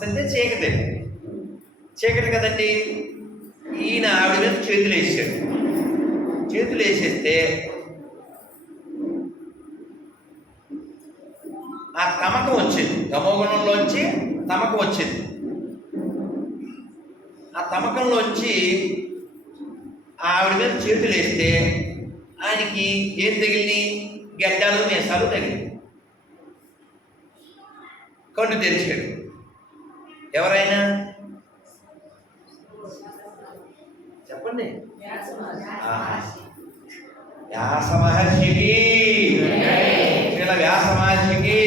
అంటే చీకటి చీకటి కదండి. ఈయన ఆవిడ మీద చేతులు వేసాడు. చేతులు వేసేస్తే ఆ తమకం వచ్చింది, తమోగుణంలోంచి తమకం వచ్చింది. ఆ తమకంలోంచి ఆవిడ మీద చేతులు వేస్తే ఆయనకి ఏం తగిలింది? గడ్డాలు మీసాలు తగిలింది. కళ్ళు తెరిచాడు. ఎవరైనా చెప్పండి. వ్యాస మహర్షికి, ఇలా వ్యాస మహర్షికి.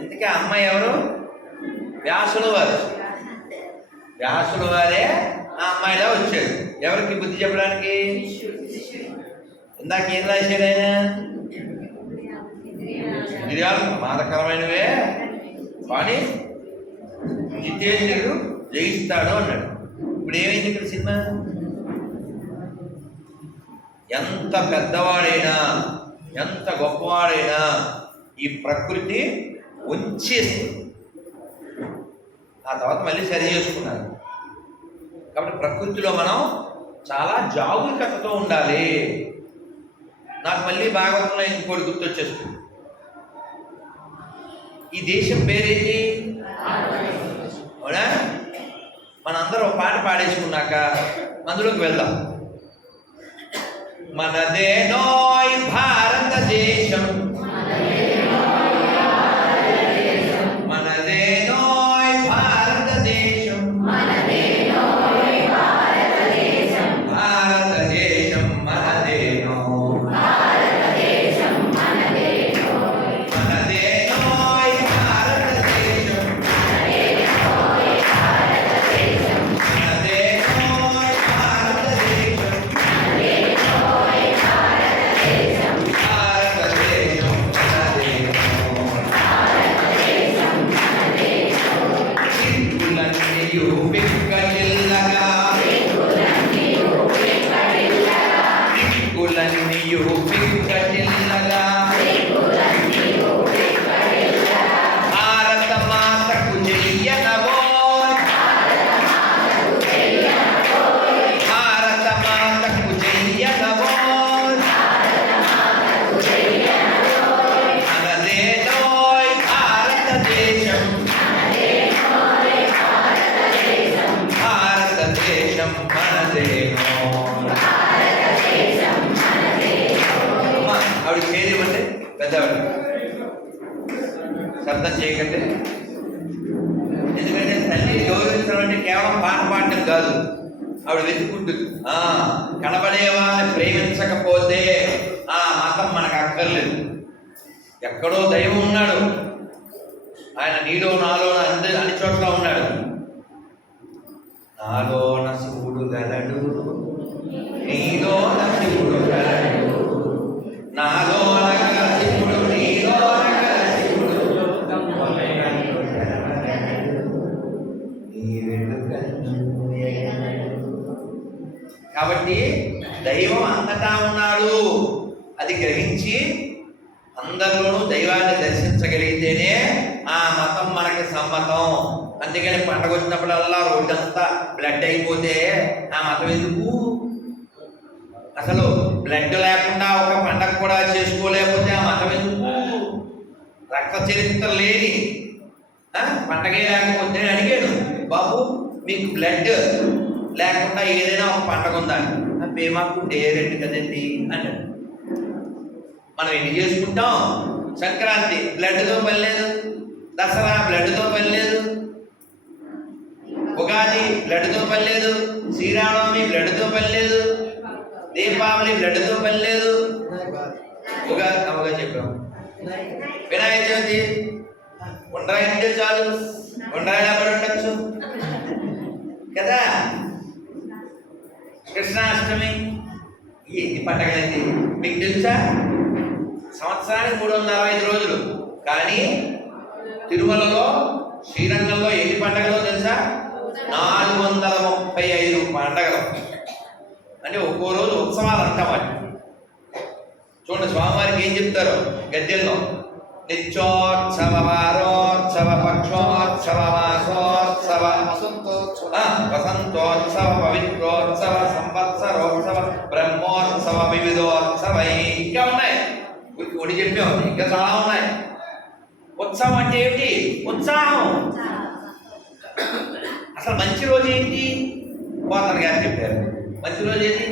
ఇంతకీ అమ్మాయి ఎవరు? వ్యాసుల వారు. వ్యాసుల వారే ఆ అమ్మాయిలా వచ్చాడు. ఎవరికి బుద్ధి చెప్పడానికి? ఇందాక ఏం రాశాడు ఆయన? ఇంద్రియాలు ప్రమాదకరమైనవే కానీ జితేంద్రుడు జయిస్తాడు అన్నాడు. ఇప్పుడు ఏమైంది ఇక్కడ సినిమా? ఎంత పెద్దవాడైనా, ఎంత గొప్పవాడైనా ఈ ప్రకృతి ఉంచేస్తుంది. ఆ తర్వాత మళ్ళీ సరి చేసుకున్నారు. కాబట్టి ప్రకృతిలో మనం చాలా జాగరూకతతో ఉండాలి. నాకు మళ్ళీ భాగవతంలో ఇంకోటి గుర్తొచ్చేస్తుంది. ఈ దేశం పేరేంటి? అవునా? మనందరం ఒక పాట పాడేసుకున్నాక అందులోకి వెళ్దాం. మనదేనోయ్ భారతదేశం, మనదేనోయ్ భారతదేశం, భారతదేశం మనదేనో, మనదేనోయ్ భారతదేశం, మనదేనోయ్ భారతదేశం, భారత మాతకు జయనమో, భారత మాతకు జయనమో, మనదేనోయ్ భారతదేశం, భారతదేశం మనదేనో. ఆవిడ పేరు ఇవ్వండి, పెద్దవాడు శబ్దం చేయకండి. ఎందుకంటే తల్లి గౌరవించడం అంటే కేవలం పాట పాడటం కాదు, ఆవిడ వెతుక్కుంటుంది. కనబడే వాళ్ళని ప్రేమించకపోతే ఆ మతం మనకు అక్కర్లేదు. ఎక్కడో దైవం ఉన్నాడు, ఆయన నీలో నాలో అన్ని చోట్ల ఉన్నాడు. నాలోన శివుడు గలడు, నీలోన శివుడు గలడు, నాలోన గల శివుడు నీలోన గల శివుడు, నీ రెండు కన్నులు. కాబట్టి దైవం అంతటా ఉన్నాడు. అది గ్రహించి అందరిలోనూ దైవాన్ని దర్శించగలిగితేనే ఆ మతం మనకి సమ్మతం. అందుకని పండగ వచ్చినప్పుడల్లా రోడ్డంతా బ్లడ్ అయిపోతే ఆ మతం ఎందుకు? అసలు బ్లడ్ లేకుండా ఒక పండగ కూడా చేసుకోలేకపోతే ఆ మతం ఎందుకు? రక్త చరిత్ర లేని పండగే లేకపోతే అడిగాడు, బాబు మీకు బ్లడ్ లేకుండా ఏదైనా ఒక పండగ ఉందా? మాకు డేరెంట్ కదండి అన్నాడు. మనం ఎన్ని చేసుకుంటాం? సంక్రాంతి బ్లడ్తో పని లేదు, దసరా బ్లడ్తో పని లేదు, ఉగాది బ్లడ్తో పని లేదు, శ్రీరామనవమి బ్లడ్తో పని లేదు, దీపావళి బ్లడ్తో పని లేదు, ఉగాది చెప్పాం, వినాయక చవితి ఉండ్రాయి అంటే చాలు, ఉండ్రాయి పడి ఉండొచ్చు కదా, కృష్ణాష్టమి. ఎన్ని పండగలైంది మీకు తెలుసా? సంవత్సరానికి 365 రోజులు. కానీ తిరుమలలో శ్రీరంగంలో ఎన్ని పండగలో తెలుసా? 435 పండగలు. అంటే ఒక్కో రోజు ఉత్సవాలు అంటాం. వాటి చూడండి, స్వామివారికి ఏం చెప్తారు గద్దెల్లో? నిత్యోత్సవ వారోత్సవ పక్షోత్సవ మాసోత్సవ వసంతోత్సవ పవిత్రోత్సవ సంవత్సరోత్సవ బ్రహ్మోత్సవ వివిధోత్సవై ఇంకా ఉన్నాయి. ఒకటి చెప్పాం, ఇంకా చాలా ఉన్నాయి. ఉత్సవం అంటే ఏమిటి? ఉత్సాహం. అసలు మంచి రోజు ఏంటి? పోతన గారు చెప్పారు. మంచి రోజు ఏంటి?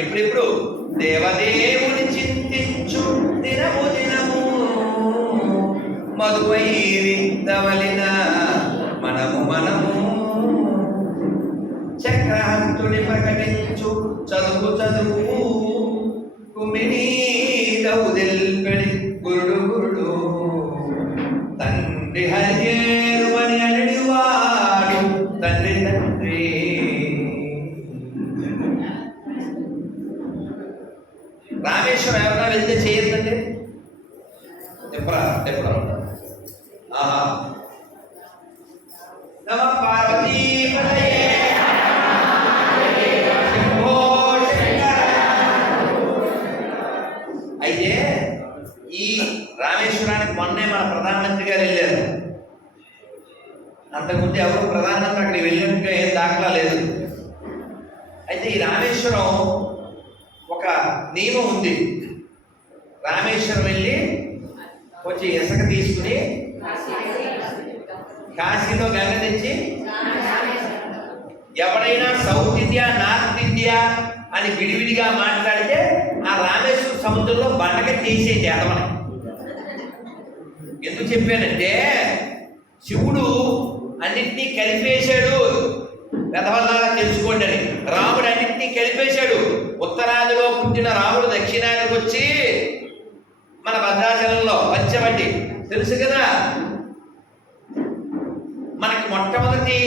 ఎప్పుడెప్పుడు దేవదేవుని చింతించు దినము దినము మధుపై విత్తవలిన మనము మనము చక్రహంతుని ప్రకటించు చదువు చదువు కుమిని దౌదిల్పెడి గురుడు గురుడు తండ్రి హరిచేరు అని అడివాడు తండ్రి తండ్రి. రామేశ్వరం ఎవరైనా వెళ్తే చేయొద్దండి. ఎప్పుడు నమ పార్వతీ అయితే ఈ రామేశ్వరానికి మొన్నే మన ప్రధానమంత్రి గారు వెళ్ళారు. అంతకుముందు ఎవరు ప్రధానమంత్రి అక్కడికి వెళ్ళినట్టుగా ఏం దాఖలా లేదు. అయితే ఈ రామేశ్వరం ఒక నియమం ఉంది. రామేశ్వరం వెళ్ళి కొంచెం ఇసుక తీసుకుని కాశీలో గంగ తెచ్చి ఎవరైనా సౌత్ ఇండియా నార్త్ ఇండియా అని విడివిడిగా మాట్లాడితే ఆ రామేశ్వరం సముద్రంలో బండగా తీసేది ఎదమని. ఎందుకు చెప్పానంటే శివుడు అన్నింటినీ కలిపేశాడు. వెధవల్లాగా తెలుసుకోండి అని. రాముడు అన్నింటినీ కలిపేశాడు. ఉత్తరాదిలో పుట్టిన రాముడు దక్షిణాదికి వచ్చి మన భద్రాచలంలో పంచవటి తెలుసు కదా. మనకి మొట్టమొదటి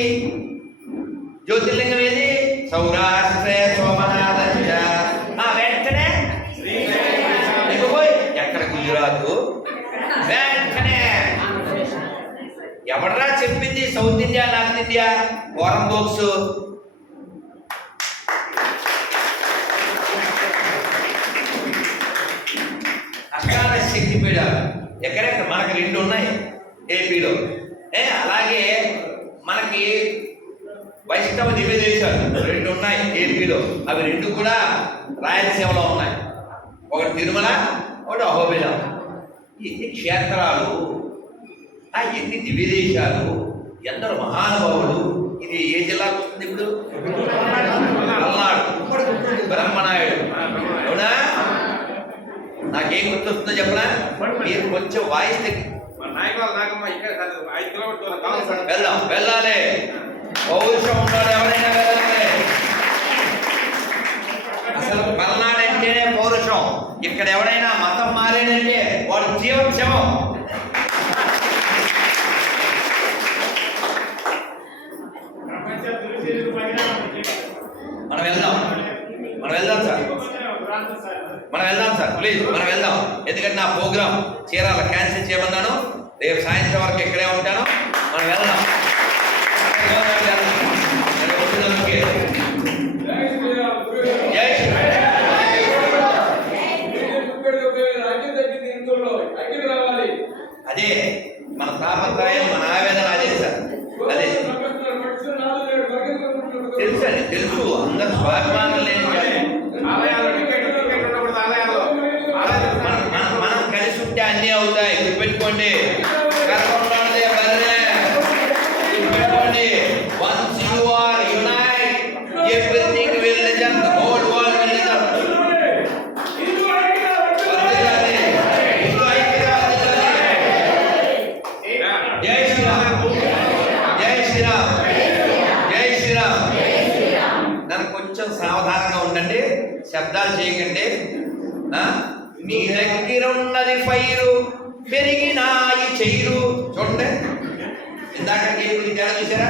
జ్యోతిర్లింగం ఏది? సౌరాష్ట్రే సోమనాథ. వెంటనే ఎక్కడ? గుజరాత్. వెంటనే ఎవడరా చెప్పింది సౌత్ ఇండియా నార్త్ ఇండియా? వారం బోక్స్. అష్టాదశ శక్తి పీఠాలు ఎక్కడెక్కడ మనకి 2 ఉన్నాయి ఏపీలో. అలాగే మనకి వైష్ణవ దివ్య దేశాలు 2 ఉన్నాయి ఏపీలో. అవి 2 కూడా రాయలసీమలో ఉన్నాయి. ఒకటి తిరుమల, ఒకటి అహోబిలం. ఎన్ని క్షేత్రాలు, ఎన్ని దివ్య దేశాలు, ఎందరు మహానుభావులు. ఇది ఏ జిల్లాకు వస్తుంది ఇప్పుడు? పల్నాడు. బ్రహ్మనాయుడు. అవునా? నాకేం గుర్తొస్తుందో చెప్పనా? మీరు కొంచెం వాయిస్ వెళ్దాం. వెళ్ళాలి. పౌరుషం ఉన్నాడు. ఎవరైనా వెళ్ళాలి. అసలు పల్నాడు అంటేనే పౌరుషం. ఇక్కడ ఎవరైనా మతం మారేనంటే వాడు జీవక్షమం. మనం వెళ్దాం సార్ ప్లీజ్. మనం వెళ్దాం. ఎందుకంటే నా ప్రోగ్రామ్ చీరాల క్యాన్సిల్ చేయమన్నాను. రేపు సాయంత్రం వరకు ఇక్కడే ఉంటాను. మనం వెళ్దాం. అదే మన తాపత్రయం, మన ఆవేదన అదే సార్. అదే తెలుసు. అందరు స్వాభిమానం లేని మనం కలిసి ఉంటే అన్నీ అవుతాయి. గుర్తుపెట్టుకోండి. Once you are united, everything will return. The whole world will return. జై శ్రీరామ్. జై శ్రీరామ్. జై శ్రీరామ్. నన్ను కొంచెం సావధానంగా ఉండండి. శబ్దాలు చేయకండి. మీ దగ్గర ఉన్నది ఫైరు, పెరిగినాయి చైరు. చూడండి, ఇందాక ఇప్పుడు తేడా చూసారా?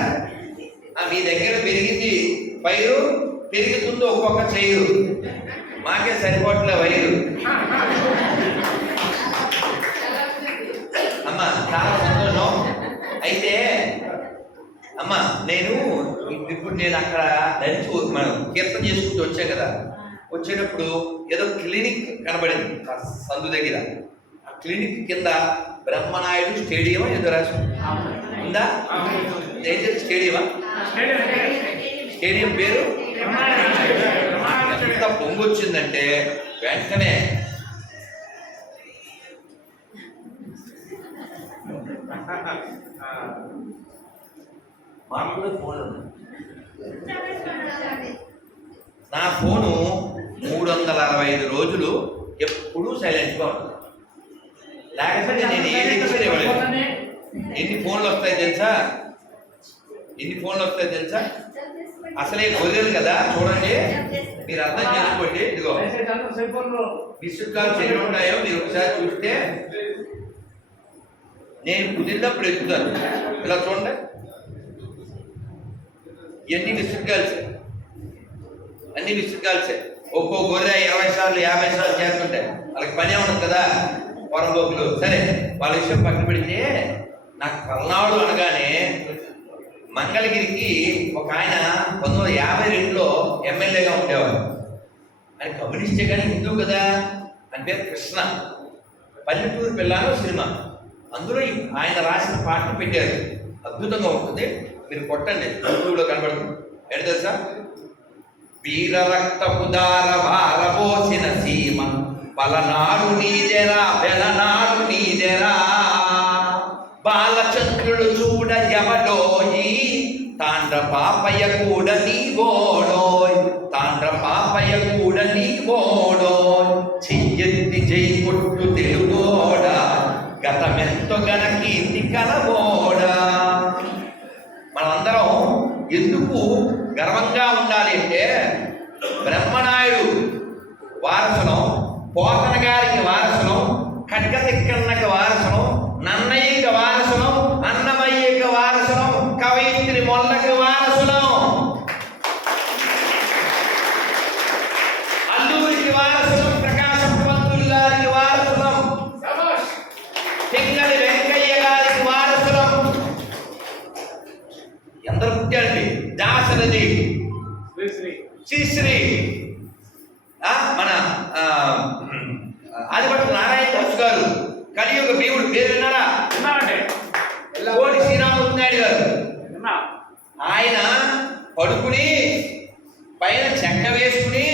మీ దగ్గర పెరిగింది పైరు, పెరుగుతుందో ఒక్కొక్క చైరు. మాకే సరిపోట్లే వైరు. అమ్మ చాలా సంతోషం. అయితే అమ్మ నేను అక్కడ నడిచి మనం కీర్తన చేసుకుంటూ వచ్చా కదా. వచ్చేటప్పుడు ఏదో క్లినిక్ కనబడింది సందు దగ్గర. క్లినిక్ కింద బ్రహ్మనాయుడు స్టేడియం ఏదో రాసి ఉందా? స్టేడియమా? స్టేడియం పేరు ఎంత పొంగొచ్చిందంటే వెంటనే నా ఫోను 365 రోజులు ఎప్పుడూ సైలెంట్గా ఉంటుంది. లేకపోతే నేను ఏ రిక్వెస్ట్ ఇవ్వలేదు. ఎన్ని ఫోన్లు వస్తాయి తెలుసా? అసలే గొర్రెలు కదా, చూడండి, మీరు అర్థం చేసుకోండి. ఇదిగో మిస్డ్ కాల్స్ ఎన్ని ఉంటాయో మీరు ఒకసారి చూస్తే, నేను కుదిరినప్పుడు ఎత్తుతాను. ఇలా చూడండి, ఇవన్నీ మిస్డ్ కాల్సే, అన్ని మిస్డ్ కాల్సే. ఒక్కో గొర్రె 20 సార్లు 50 సార్లు చేస్తుంటాయి. వాళ్ళకి పనే ఉండదు కదా పొరంబోకులు. సరే, వాళ్ళ విషయం పక్కన పెడితే, నాకు పల్నాడు అనగానే మంగళగిరికి ఒక ఆయన 1952లో ఎమ్మెల్యేగా ఉండేవాడు. ఆయన కమ్యూనిస్టే కానీ హిందూ కదా. అని పేరు కృష్ణ. పల్లెటూరు పిల్లాలో సినిమా, అందులో ఆయన రాసిన పాటలు పెట్టారు. అద్భుతంగా ఉంటుంది, మీరు కొట్టండి, యూట్యూబ్లో కనబడుతుంది. ఏంటి తెలుసా? వీర రక్తపు దార భారపోసిన సీమ పలనాడు నీదెరా బెలనాడు నీదెరా, బాలచంద్రుడు చూడ ఎవడోయి తాండ్ర పాపయ్య కూడా నీ ఓడోయ్, తాండ్ర పాపయ్య కూడా నీ ఓడోయ్, చెయ్యెత్తి జై కొట్టు తెలుగోడా గతమెంతో గన కీర్తి కలవోడా. మనందరం ఎందుకు గర్వంగా ఉండాలి అంటే, బ్రహ్మనాయుడు వారసులం, పోతన గారికి వారసులం, ఖడ్గతిక్కన్నకి వారసులం, నన్నయ్యకి వారసులం, అన్నమయ్యకి వారసులం, కవయిత్రి మొల్లకి వారసులం, అల్లూరికి వారసులం, ప్రకాశం పంతులు గారికి వారసులం, పింగళి వెంకయ్య గారికి వారసులం. ఎందరు పుట్టారండి? దాశరథి, శ్రీశ్రీ, మన ఆదిపట్ల నారాయణ దాస్ గారు, కలియుగ భీముడు పేరు విన్నారా? కోడి శ్రీరామూర్తి నాయుడు గారు. ఆయన పడుకుని పైన చెక్క వేసుకుని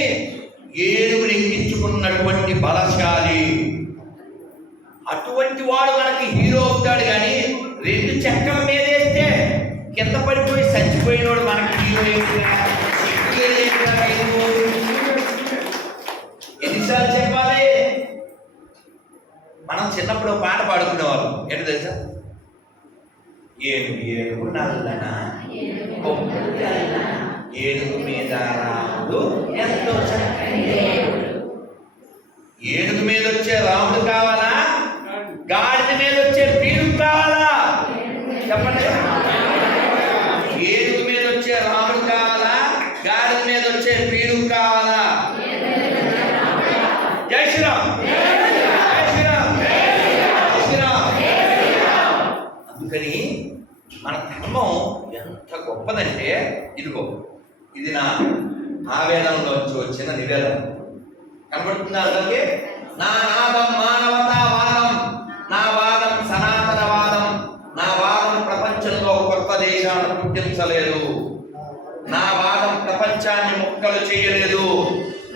ఏడుగురు ఎక్కించుకున్నటువంటి బలశాలి. అటువంటి వాడు మనకి హీరో అవుతాడు. కానీ 2 చెక్కల మీద వేస్తే కింద పడిపోయి చచ్చిపోయినోడు మనకి హీరో. ఎన్నిసార్లు చెప్పాలి? మనం చిన్నప్పుడు పాట పాడుకునేవాళ్ళం. ఏంటి తెలుసా? ఏనుగు నల్లన ఏనుగు మీద రాముడు ఎంతో చక్కని. ఏనుగు మీద వచ్చే రాముడు కావాలా? గాడిద మీద వచ్చే పీరుగు కావాలా? చెప్పండి. ఏనుగు మీద వచ్చే రాముడు కావాలా? గాడిద మీద వచ్చే పీరుగు కావాలా? జై శ్రీరామ్, జై శ్రీరామ్, జై శ్రీరామ్. అందుకని మన ధర్మం ఎంత గొప్పదంటే, ఇదిగో ఇది నా ఆవేదనలోంచి వచ్చిన నివేదన. కనబడుతుందా అందరికీ? నా నాదం మానవతావాదం, నా వాదం సనాతనవాదం, నా వాదం ప్రపంచంలో కొత్త దేశాలను పుట్టించలేదు, నా వాదం ప్రపంచాన్ని ముక్కలు చేయలేదు,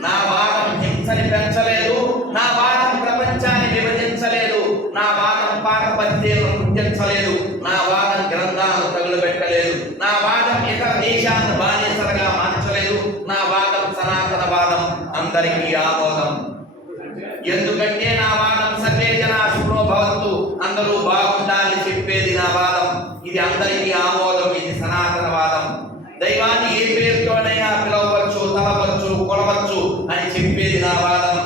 నా వాదం హింసని పెంచలేదు, నా వాదం ప్రపంచాన్ని విభజించలేదు, నా వాదం పాత పద్యాలను పుట్టించలేదు, నా వాదం గ్రంథాలను తగులబెట్టలేదు, నా వాదం ఇతర దేశాలను బానిసలుగా మార్చలేదు, నా వాదం సనాతన వాదం అందరికీ ఆమోదం. ఎందుకంటే నా వాదం సర్వే జనా సుఖినో భవంతు, అందరూ బాగుండాలని చెప్పేది నా వాదం. ఇది అందరికీ ఆమోదం, ఇది సనాతన వాదం. దైవాన్ని ఏ పేరుతోనైనా పిలవచ్చు, తలవచ్చు, కొలవచ్చు అని చెప్పేది నా వాదం.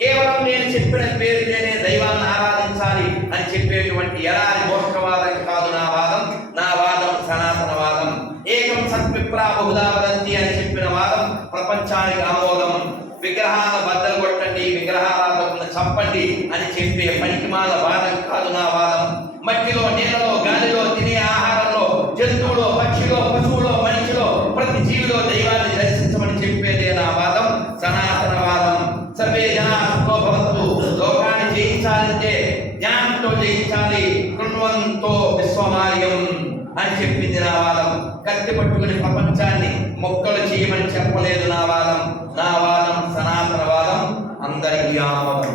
కేవలం నేను చెప్పిన పేరుతోనే దైవాన్ని ఆరాధించాలి అని చెప్పేటువంటి ఎలాంటి మోక్షవాదం కాదు నా వాదం. నా వాదం సనాతన వాదం. ఏకం సత్విప్రా బహుదా వదంతి అని చెప్పిన వాదం ప్రపంచానికి ఆమోదం. విగ్రహాల బద్దలు కొట్టండి, విగ్రహాలను చంపండి అని చెప్పే పనికిమాల వాదం కాదు నా వాదం. మట్టిలో, నీళ్ళలో, గాలిలో, తినే ఆహారంలో, జంతువులో, పక్షిలో, పశువులో, మనిషిలో, ప్రతి జీవిలో దైవాన్ని దర్శించమని చెప్పేదే నా వాదం, సనాతన వాదం. సర్వే జనా సుఖినో భవంతు. లోకాన్ని జయించాలంటే అనివార్యం అని చెప్పింది నా వాదం. కత్తి పట్టుకుని ప్రపంచాన్ని మొక్కలు చేయమని చెప్పలేదు నా వాదం. నా వాదం సనాతన వాదం, అందరికీ ఆమోదం.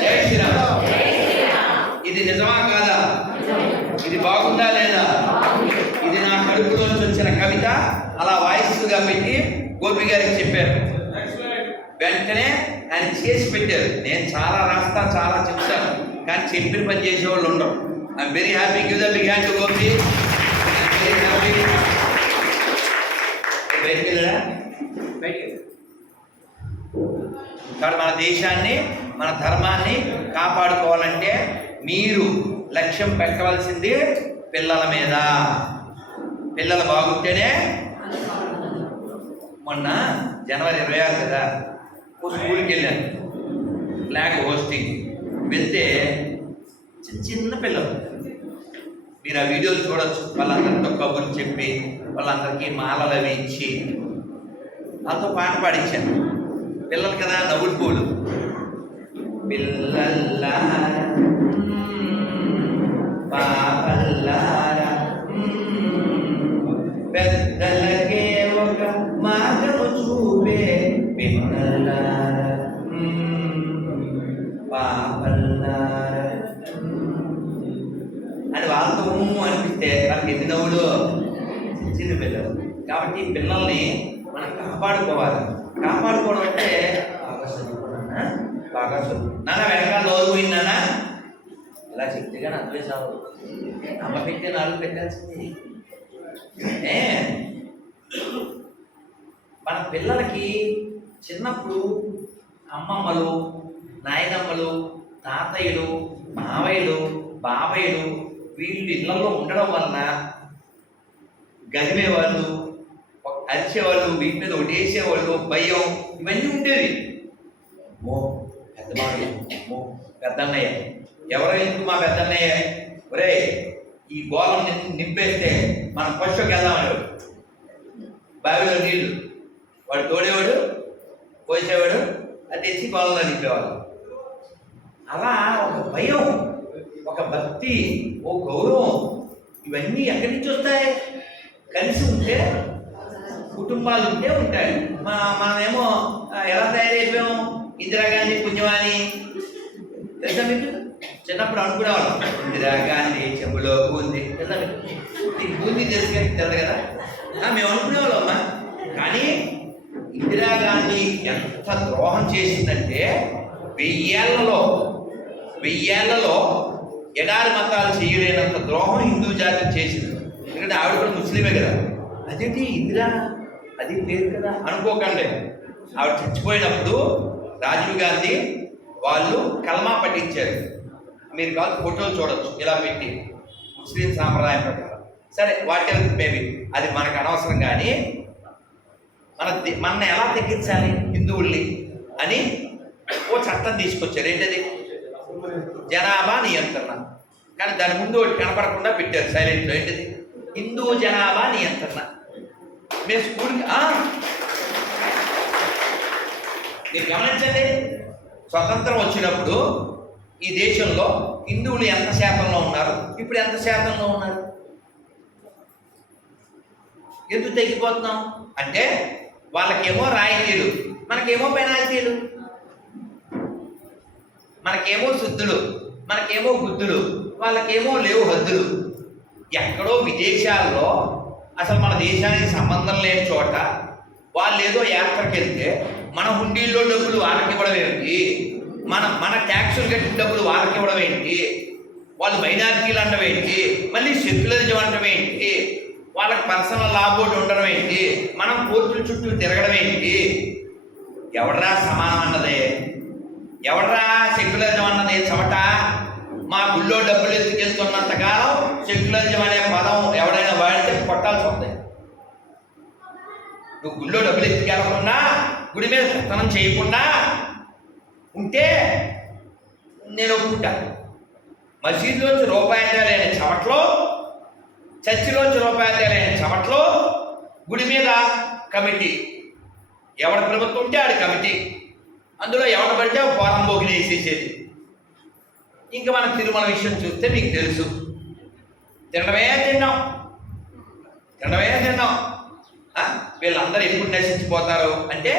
జై శ్రీరామ్. ఇది నిజమా కాదా? ఇది బాగుందా లేదా? ఇది నా కడుపులోంచి వచ్చిన కవిత. అలా వాయిస్గా పెట్టి గోపి గారికి చెప్పారు. వెంటనే ఆయన చేసి పెట్టారు. నేను చాలా రాస్తా, చాలా చెప్తాను, కానీ చెప్పిన పని చేసేవాళ్ళు ఉండరు. I'm very happy. Give the big hand to Gopi. కాబట్టి మన దేశాన్ని, మన ధర్మాన్ని కాపాడుకోవాలంటే మీరు లక్ష్యం పెట్టవలసింది పిల్లల మీద. పిల్లలు బాగుంటేనే. మొన్న జనవరి 26 కదా, ఓ స్కూల్కి వెళ్ళాను, ఫ్లాగ్ హోస్టింగ్. వెళ్తే చిన్న పిల్లలు, మీరు ఆ వీడియోలు చూడొచ్చు. వాళ్ళందరితో కబుర్లు చెప్పి, వాళ్ళందరికీ మాలలు అవి ఇచ్చి, వాళ్ళతో పాట పాడించాను. పిల్లలు కదా, నవ్వుడు పూలు. పిల్లల్లారా పాపల్లారా పెద్దలకే ఒక మార్గము చూపే పిల్లలారా పాపల్లారా అని వాళ్ళతో అనిపిస్తే వాళ్ళకి ఎన్ని నవ్వులు. చిన్న పిల్లలు కాబట్టి పిల్లల్ని మనం కాపాడుకోవాలి. కాపాడుకోవడం అంటే బాగా చదువుకున్నా, బాగా చదువు నాన్న, వెనకాల నోరు పోయిందానా ఇలా చెప్తే కానీ అర్థమే సాగు. అమ్మ పెట్టే నాలుగు పెట్టాల్సింది. మన పిల్లలకి చిన్నప్పుడు అమ్మమ్మలు, నాయనమ్మలు, తాతయ్యలు, మావయ్యలు, బాబాయ్యలు వీళ్ళు ఇళ్లలో ఉండడం వలన గదిమేవాళ్ళు, అరిచేవాళ్ళు, వీటి మీద ఒకటి వేసేవాళ్ళు, భయం, ఇవన్నీ ఉండేవి. మో పెద్ద మావయ్య, మో పెద్దన్నయ్య, ఎవరో ఎందుకు మా పెద్దన్నయ్య, ఒరే ఈ గోళం నింపేస్తే మనం పశువుకి వెళ్దామనేవాడు. బావిలో నీళ్లు వాడు తోడేవాడు, పోసేవాడు, అది తెచ్చి గోళంలో నింపేవాడు. అలా ఒక భయం, ఒక భక్తి, ఓ గౌరవం, ఇవన్నీ ఎక్కడి నుంచి వస్తాయి? కలిసి ఉంటే, కుటుంబాలు ఉంటే ఉంటాయి. మనమేమో ఎలా తయారైపోయాము? ఇందిరాగాంధీ పుణ్యవాణి తెలుసా మీకు? చిన్నప్పుడు అనుకునేవాళ్ళం, ఇందిరాగాంధీ చెంబులో బూంది తెలుసా మీకు? నీకు బూంది తెలుసు తెలదు కదా. మేము అనుకునేవాళ్ళం అమ్మా. కానీ ఇందిరాగాంధీ ఎంత ద్రోహం చేసిందంటే 1000 ఏళ్లలో ఎడారి మతాలు చేయలేనంత ద్రోహం హిందూ జాతి చేసింది. ఎందుకంటే ఆవిడ కూడా ముస్లిమే కదా. అదేంటి ఇందిరా, అది పేరు కదా అనుకోకండి. ఆవిడ చచ్చిపోయినప్పుడు రాజీవ్ గాంధీ వాళ్ళు కల్మా పట్టించారు. మీరు కాదు ఫోటోలు చూడొచ్చు ఇలా పెట్టి, ముస్లిం సాంప్రదాయం ప్రకారం. సరే వాటి మేబీ అది మనకు అనవసరం. కానీ మన ఎలా తగ్గించాలి హిందువుల్ని అని ఓ చట్టం తీసుకొచ్చారు. ఏంటది? జనాభా నియంత్రణ. కానీ దాని ముందు ఒకటి కనపడకుండా పెట్టారు సైలెంట్లో. ఏంటిది? హిందూ జనాభా నియంత్రణ. మేము స్కూల్కి మీరు గమనించండి, స్వతంత్రం వచ్చినప్పుడు ఈ దేశంలో హిందువులు ఎంత శాతంలో ఉన్నారు, ఇప్పుడు ఎంత శాతంలో ఉన్నారు? ఎందుకు తగ్గిపోతున్నాం అంటే వాళ్ళకేమో రాయితీలు, మనకేమో పెనాల్టీలు. మనకేమో శుద్ధులు, మనకేమో బుద్ధులు, వాళ్ళకేమో లేవు హద్దులు. ఎక్కడో విదేశాల్లో అసలు మన దేశానికి సంబంధం లేని చోట వాళ్ళు ఏదో యాత్రకు వెళ్తే మన హుండీల్లో డబ్బులు వాళ్ళకి ఇవ్వడం ఏంటి? మన ట్యాక్సులు కట్టిన డబ్బులు వాళ్ళకి ఇవ్వడం ఏంటి? వాళ్ళు మైనారిటీలు అనడం ఏంటి? మళ్ళీ సెక్యులరిజం అనడం ఏంటి? వాళ్ళకి పర్సనల్ లా బోర్డు ఉండడం ఏంటి? మనం కోర్టుల చుట్టూ తిరగడం ఏంటి? ఎవడరా సమానం అన్నదే? ఎవడరా సెక్యులరిజం అన్నదే? చవట. మా గుళ్ళో డబ్బులు ఎత్తుకెళ్తున్నంతకాలం సెక్యులరిజం అనే పదం ఎవడైనా వాడితే కొట్టాల్సి వస్తుంది. నువ్వు గుళ్ళో డబ్బులు ఎత్తుకెళ్ళకుండా, గుడి మీద పెత్తనం చేయకుండా ఉంటే నేను ఒప్పుకుంటా. మసీదులోంచి రూపాయి లేని చవట్లో, చర్చిలోంచి రూపాయి లేని చవట్లో గుడి మీద కమిటీ, ఎవరి ప్రభుత్వం ఉంటే ఆడి కమిటీ, అందులో ఎవడ పడితే ఫారం బోగిని వేసేసేది. ఇంకా మన తిరుమల విషయం చూస్తే మీకు తెలుసు, తినడమే తిన్నాం. వీళ్ళందరూ ఎప్పుడు నశించిపోతారు అంటే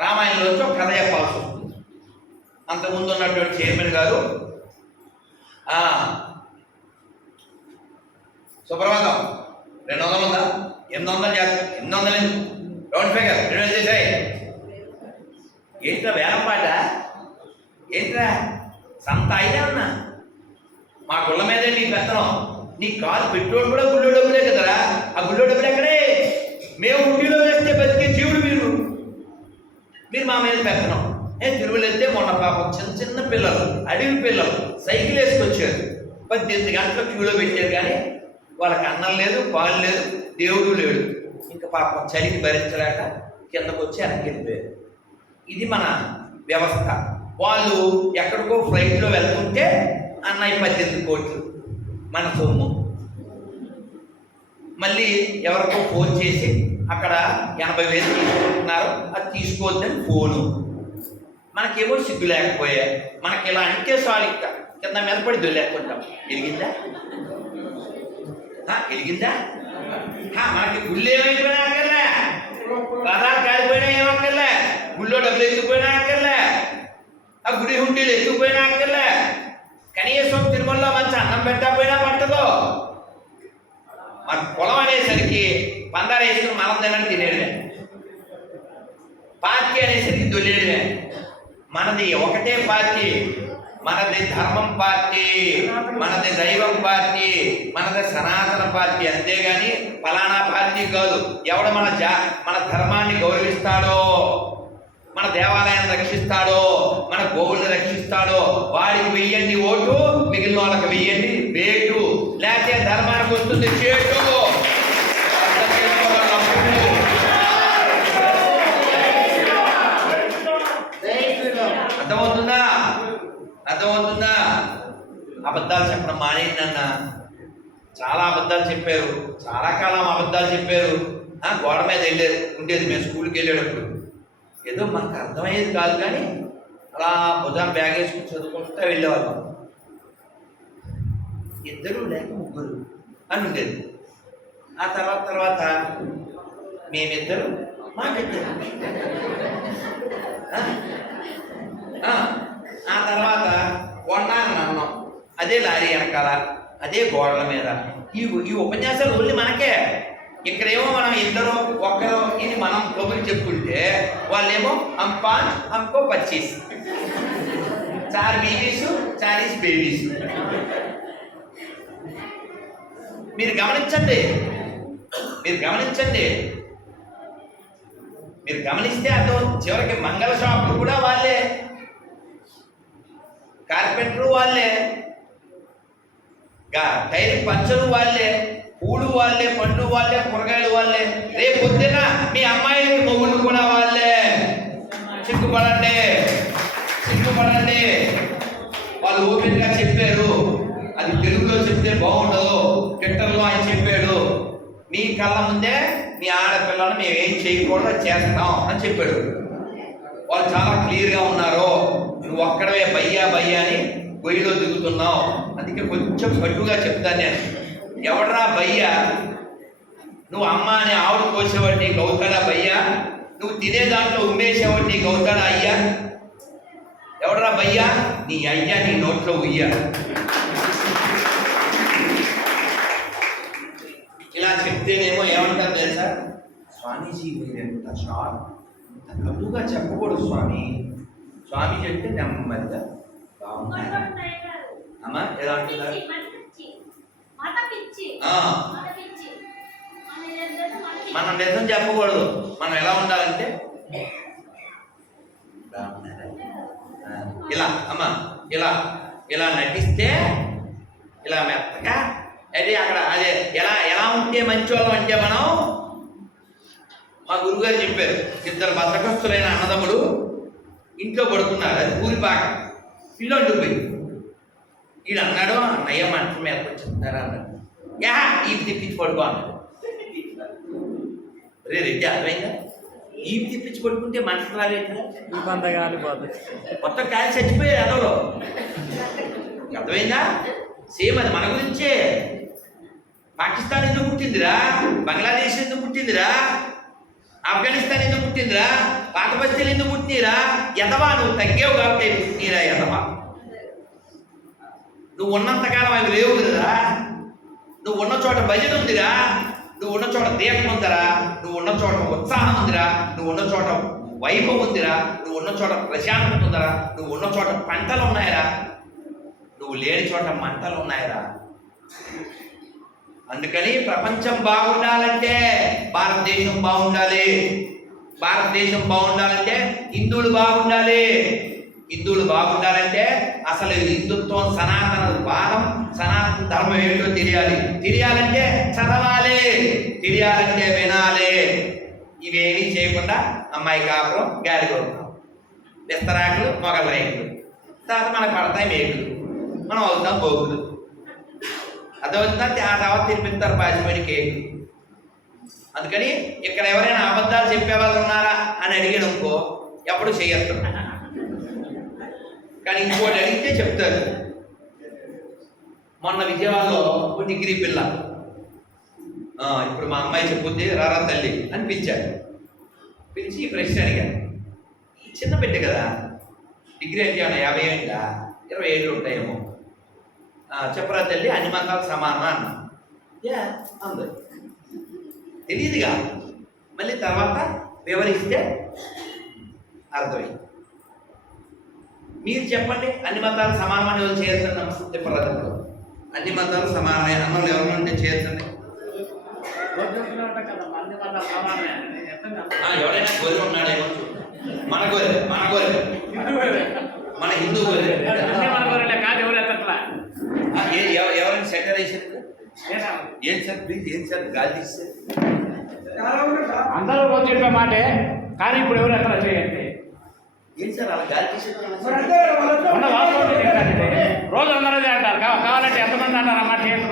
రామాయణంలోంచి ఒక కథ చెప్పాల్సి వస్తుంది. అంతకుముందు ఉన్నటువంటి చైర్మన్ గారు సుప్రభాతం 200 ఉందా, 800 చేస్తారు, 800 రౌండ్ ఫిగర్ 200 చేసాయి. ఏంట్రా వేలంపాట, ఏంట్రా సంత అయితే అన్నా, మా గుళ్ళ మీదే నీ పెత్తనం, నీ కారు పెట్రోల్ కూడా గుళ్ళో డబ్బులే కదరా, ఆ గుళ్ళో డబ్బులు ఎక్కడే, మేము గుడిలో వేస్తే బతికే జీవుడు మీరు మా మీద పెత్తనం. తిరుమల వెళ్తే మొన్న పాపం చిన్న పిల్లలు, అడవి పిల్లలు సైకిల్ వేసుకొచ్చారు, 18 గంటల క్యూలో పెట్టారు, కానీ వాళ్ళకి అన్నం లేదు, పాలు లేదు, దేవుడు లేడు. ఇంకా పాపం చలికి భరించలేక కిందకు వచ్చి వెనక్కి వెళ్ళిపోయారు. ఇది మన వ్యవస్థ. వాళ్ళు ఎక్కడికో ఫ్లైట్లో వెళ్తుంటే అన్నయ్య 18 కోట్లు మన సొమ్ము. మళ్ళీ ఎవరికో ఫోన్ చేసి అక్కడ 80,000 తీసుకుంటున్నారు, అది తీసుకోవద్దని ఫోను. మనకేమో సిగ్గు లేకపోయా, మనకి ఇలా అంటే సాలిక కింద మీద పడి దొల్లేకుంటాం. ఎరిగిందా? మనకి గుళ్ళు ఏమైపోయినా అక్కర్లే, రథాలు కాలిపోయినా ఏమక్కర్లే, గుళ్ళో డబ్బులు ఎత్తుకుపోయినా అక్కర్లే, ఆ గుడి హుండీలు ఎత్తుకుపోయినా అక్కర్లే, కనీసం తిరుమలలో మంచి అన్నం పెట్టకపోయినా పట్టదు. మన పొలం అనేసరికి పందాలు వేసుకుని మనం తినేయడమే, పార్టీ అనేసరికి దొల్లేయడమే. మనది ఒకటే పార్టీ, మనది ధర్మం పార్టీ, మనది దైవం పార్టీ, మనది సనాతన పార్టీ, అంతేగాని ఫలానా పార్టీ కాదు. ఎవడు మన ధర్మాన్ని గౌరవిస్తాడో, మన దేవాలయాన్ని రక్షిస్తాడో, మన గోవుల్ని రక్షిస్తాడో వాడికి వెయ్యండి ఓటు, మిగిలిన వాళ్ళకి వెయ్యండి వేటు, లేకపోతే ధర్మానికి వస్తుంది చేటు. అర్థమవుతుందా? అబద్ధాలు చెప్పడం మానేయండి. చాలా అబద్ధాలు చెప్పారు, చాలా కాలం అబద్ధాలు చెప్పారు. గోడ మీద ఉండేది మేము స్కూల్కి వెళ్ళేటప్పుడు, ఏదో మనకు అర్థమయ్యేది కాదు, కానీ అలా భుజాన్ని బ్యాగ్ వేసుకుని చదువుకుంటూ వెళ్ళేవాళ్ళం. 2 లేక 3 అని ఉండేది. ఆ తర్వాత మేమిద్దరు, మాకిద్దరు. ఆ తర్వాత కొన్నాను అన్నం, అదే లారీ వెనకాల, అదే గోడల మీద. ఈ ఉపన్యాసాలు ఓన్లీ మనకే. ఇక్కడేమో మనం ఇద్దరు ఒక్కరు ఇది మనం కబుర్లు చెప్పుకుంటే, వాళ్ళేమో हमको 25, 4 बीवीस 40 బేబీస్. మీరు గమనిస్తే అర్థం. చివరికి మంగళ షాపులు కూడా వాళ్ళే, కార్పెంటరు వాళ్ళే, టైర్ పంచరు వాళ్ళే, పూలు వాళ్ళే, పండ్లు వాళ్ళే, కూరగాయలు వాళ్ళే. రేపు పొద్దున మీ అమ్మాయికి మొగుళ్ళు కూడా వాళ్ళే. సిగ్గుపడండి. వాళ్ళు ఓపెన్గా చెప్పారు, అది తెలుగులో చెప్తే బాగుండదు, ట్విట్టర్లో ఆయన చెప్పాడు, మీ కళ్ళ ముందే మీ ఆడపిల్లలను మేము ఏం చేయకూడదు చేస్తాం అని చెప్పాడు. వాళ్ళు చాలా క్లియర్గా ఉన్నారు. నువ్వు ఒక్కడవే బయ్యా అని గొయ్యిలో దిగుతున్నావు. అందుకే కొంచెం కట్టుగా చెప్తాను నేను. ఎవడరా బయ్యా? నువ్వు అమ్మ అని ఆవుడు కోసేవాడు నీకు అవుతాడా బయ్యా? నువ్వు తినే దాంట్లో ఉమ్మేసేవాడు నీకు అవుతాడా అయ్యా? ఎవడరా బయ్యా? నీ అయ్యా నీ నోట్లో ఉయ్యా. ఇలా చెప్తేనేమో ఏమంటారు తెలుసా? స్వామీజీ మీరెంత షార్ట్, అంత కటుగా చెప్పకూడదు స్వామి. స్వామి చెప్తే నెమ్మదిగా బాగుంది. అమ్మా ఎలా అంటున్నారు? మనం నిజం చెప్పకూడదు. మనం ఎలా ఉండాలంటే ఇలా అమ్మా ఇలా నటిస్తే, ఇలా మెత్తగా అది అక్కడ అదే ఎలా ఉంటే మంచివాళ్ళం అంటే, మనం మా గురుగారు చెప్పారు, 2 బద్దకస్తులైన అన్నదమ్ముడు ఇంట్లో పడుకున్నారు, అది ఊరిపాక, పిల్లు అంటుపోయి. వీడు అన్నాడు, అన్నయ్య మంట మీదకి వచ్చిందారా అన్నాడు. ఈ తిప్పించి పడుకో అన్నాడు. రెడ్డి అర్థమైందా? ఈ తిప్పించి పడుకుంటే మనసు రాలేదు. ఈ పంత కాలిపోతుంది. మొత్తం కాలి చచ్చిపోయారు అదోలో. అర్థమైందా? సేమ్ అది మన గురించే. పాకిస్తాన్ ఎందుకు పుట్టిందిరా? బంగ్లాదేశ్ ఎందుకు పుట్టిందిరా? ఆఫ్ఘనిస్తాన్ ఎందుకు పుట్టిందిరా? పాత బస్తీలు ఎందుకు పుట్టినీరా? ఎదవా నువ్వు తగ్గేవు కాబట్టి పుట్టినీరా ఎదవా. నువ్వు ఉన్నంతకాలం అవి లేవు కదరా. నువ్వు ఉన్న చోట భజన ఉందిరా, నువ్వు ఉన్న చోట దీపం ఉందిరా, నువ్వు ఉన్న చోట ఉత్సాహం ఉందిరా, నువ్వు ఉన్న చోట వైభవం ఉందిరా, నువ్వు ఉన్న చోట ప్రశాంతత ఉందిరా, నువ్వు ఉన్న చోట పంటలు ఉన్నాయరా, నువ్వు లేని చోట మంటలు ఉన్నాయరా. అందుకని ప్రపంచం బాగుండాలంటే భారతదేశం బాగుండాలి. భారతదేశం బాగుండాలంటే హిందువులు బాగుండాలి. హిందువులు బాగుండాలంటే అసలు హిందుత్వం సనాతన భావం, సనాతన ధర్మం ఏమిటో తెలియాలి. తెలియాలంటే చదవాలి, తెలియాలంటే వినాలి. ఇవేమీ చేయకుండా అమ్మాయి కాపురం, గాలి కొడుతాం, విస్తరాకులు, మొగల రేకులు, తర్వాత మనకు పడతాయి మేకులు, మనం అవుతాం బోగులు. అదవుతుందా? ఆ తర్వాత తినిపిస్తారు బాజిపోయిన కేకు. అందుకని ఇక్కడ ఎవరైనా అబద్ధాలు చెప్పేవాళ్ళు ఉన్నారా అని అడిగాడు అనుకో, ఎప్పుడు చేయొద్దు. కానీ ఇంకోటి అడిగితే చెప్తారు. మొన్న విజయవాడలో ఒక డిగ్రీ పిల్ల, ఇప్పుడు మా అమ్మాయి చెప్పుద్ది రారా తల్లి అని పిలిచాడు. పిలిచి ప్రశ్న అడిగాడు. ఈ చిన్న బిడ్డ కదా, డిగ్రీ అంటే ఏమన్నా 50 ఏళ్ళా 20 ఏళ్ళు ఉంటాయేమో, చెప్పరా తల్లి అన్ని మతాలు సమానమా అన్న. అంది. తెలియదుగా. మళ్ళీ తర్వాత వివరిస్తే అర్థమైంది. మీరు చెప్పండి, అన్ని మతాలు సమానమని ఎవరు చేయొద్దండి. చెప్పరా తప్పుడు అన్ని మతాలు సమానమే అన్నలు ఎవరు చేయొద్దండి. ఎవరైనా గొర్రె ఉన్నాడేమో. మన గొర్రె, మన గొర్రె, మన హిందూ గొర్రె కాదు. ఎవరైనా సెటర్ వేసారు. ఏం సార్ ప్లీజ్, ఏం సార్ గాలి తీస్తే అందరూ రోజు చెప్పే మాటే, కానీ ఇప్పుడు ఎవరు ఎక్కడ చేయండి. ఏం సార్ అలా గాలి తీసేది? రోజు అందరూ అంటారు. కావాలంటే ఎంతమంది అంటారు అన్నమాట చేయండి.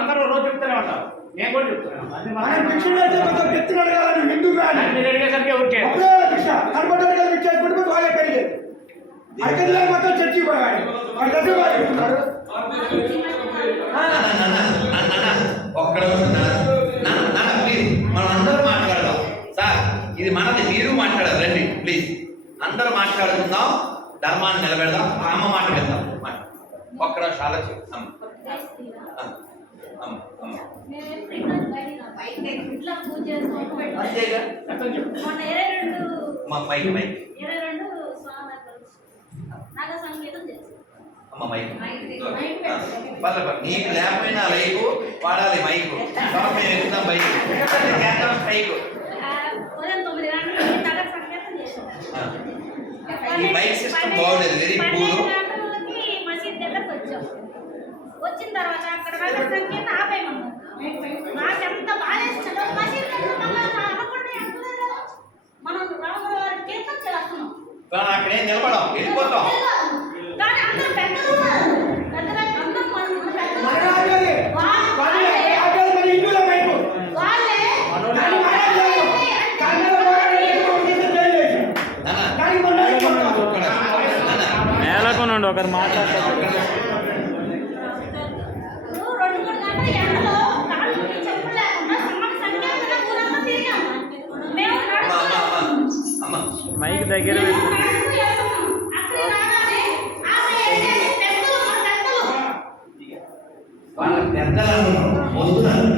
అందరూ రోజు చెప్తూనే ఉంటారు. నేను కూడా చెప్తున్నాను. మీరు అడిగేసరికి ఊరికే ఒక్కడ ప్లీజ్ మనం అందరూ మాట్లాడదాం సార్. ఇది మనది, మీరు మాట్లాడాలి. రండి ప్లీజ్ అందరూ మాట్లాడుకుందాం, ధర్మాన్ని నిలబెడదాం. అమ్మ మాట వెళ్దాం. ఒక్కడ చాలా చెప్తాం. అంతేగా మైక్ మైక్ అమ్మ మైక్ నీకు లేకపోయినా లైకు వాడాలి. మైకు ఎక్కుతాం బైక్ మైకు. ఈ మైక్ సిస్టమ్ బాగుండేది, వెరీ కూల్. వచ్చిన తర్వాత అక్కడ వాళ్ళ సంఖ్యను ఆపేయమన్నా. నాకెంత బాధ ఇస్తుందో మనం రాముల వారి కీర్తన చేస్తున్నాం, అక్కడే నిలబడం వెళ్ళిపోతాం. కానీ అందరూ పెద్దలు అందరూ నేలకొనండి ఒకరు మాట్లాడతారు. మైక్ దగ్గర వాళ్ళ పెద్దలను వస్తున్నారు.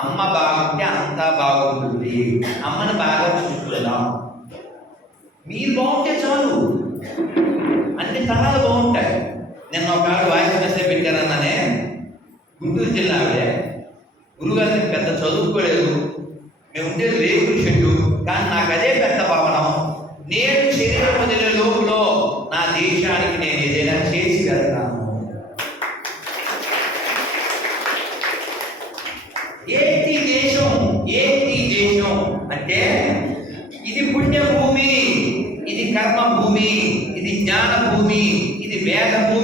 అమ్మ బాగుంటే అంతా బాగుంటుంది. అమ్మని బాగా చూసుకుందాం. మీరు బాగుంటే చాలు, అన్ని తరాలు బాగుంటాయి. నిన్న ఒక వాయిస్ మెసేజ్ పెట్టారన్నానే, గుంటూరు జిల్లా ఆవిడే. గురుగారికి పెద్ద చదువుకోలేదు, మేము ఉండేది రేకుల షెడ్డు, కానీ నాకు అదే పెద్ద భవనం. నేను శరీరం వదిలే లోపల నా దేశానికి నేను ఏదైనా చేసి వెళ్తాను. ఏంటి దేశం? ఏంటి దేశం అంటే ఇది పుణ్య భూమి, ఇది కర్మ భూమి, ఇది జ్ఞాన భూమి, ఇది వేద భూమి.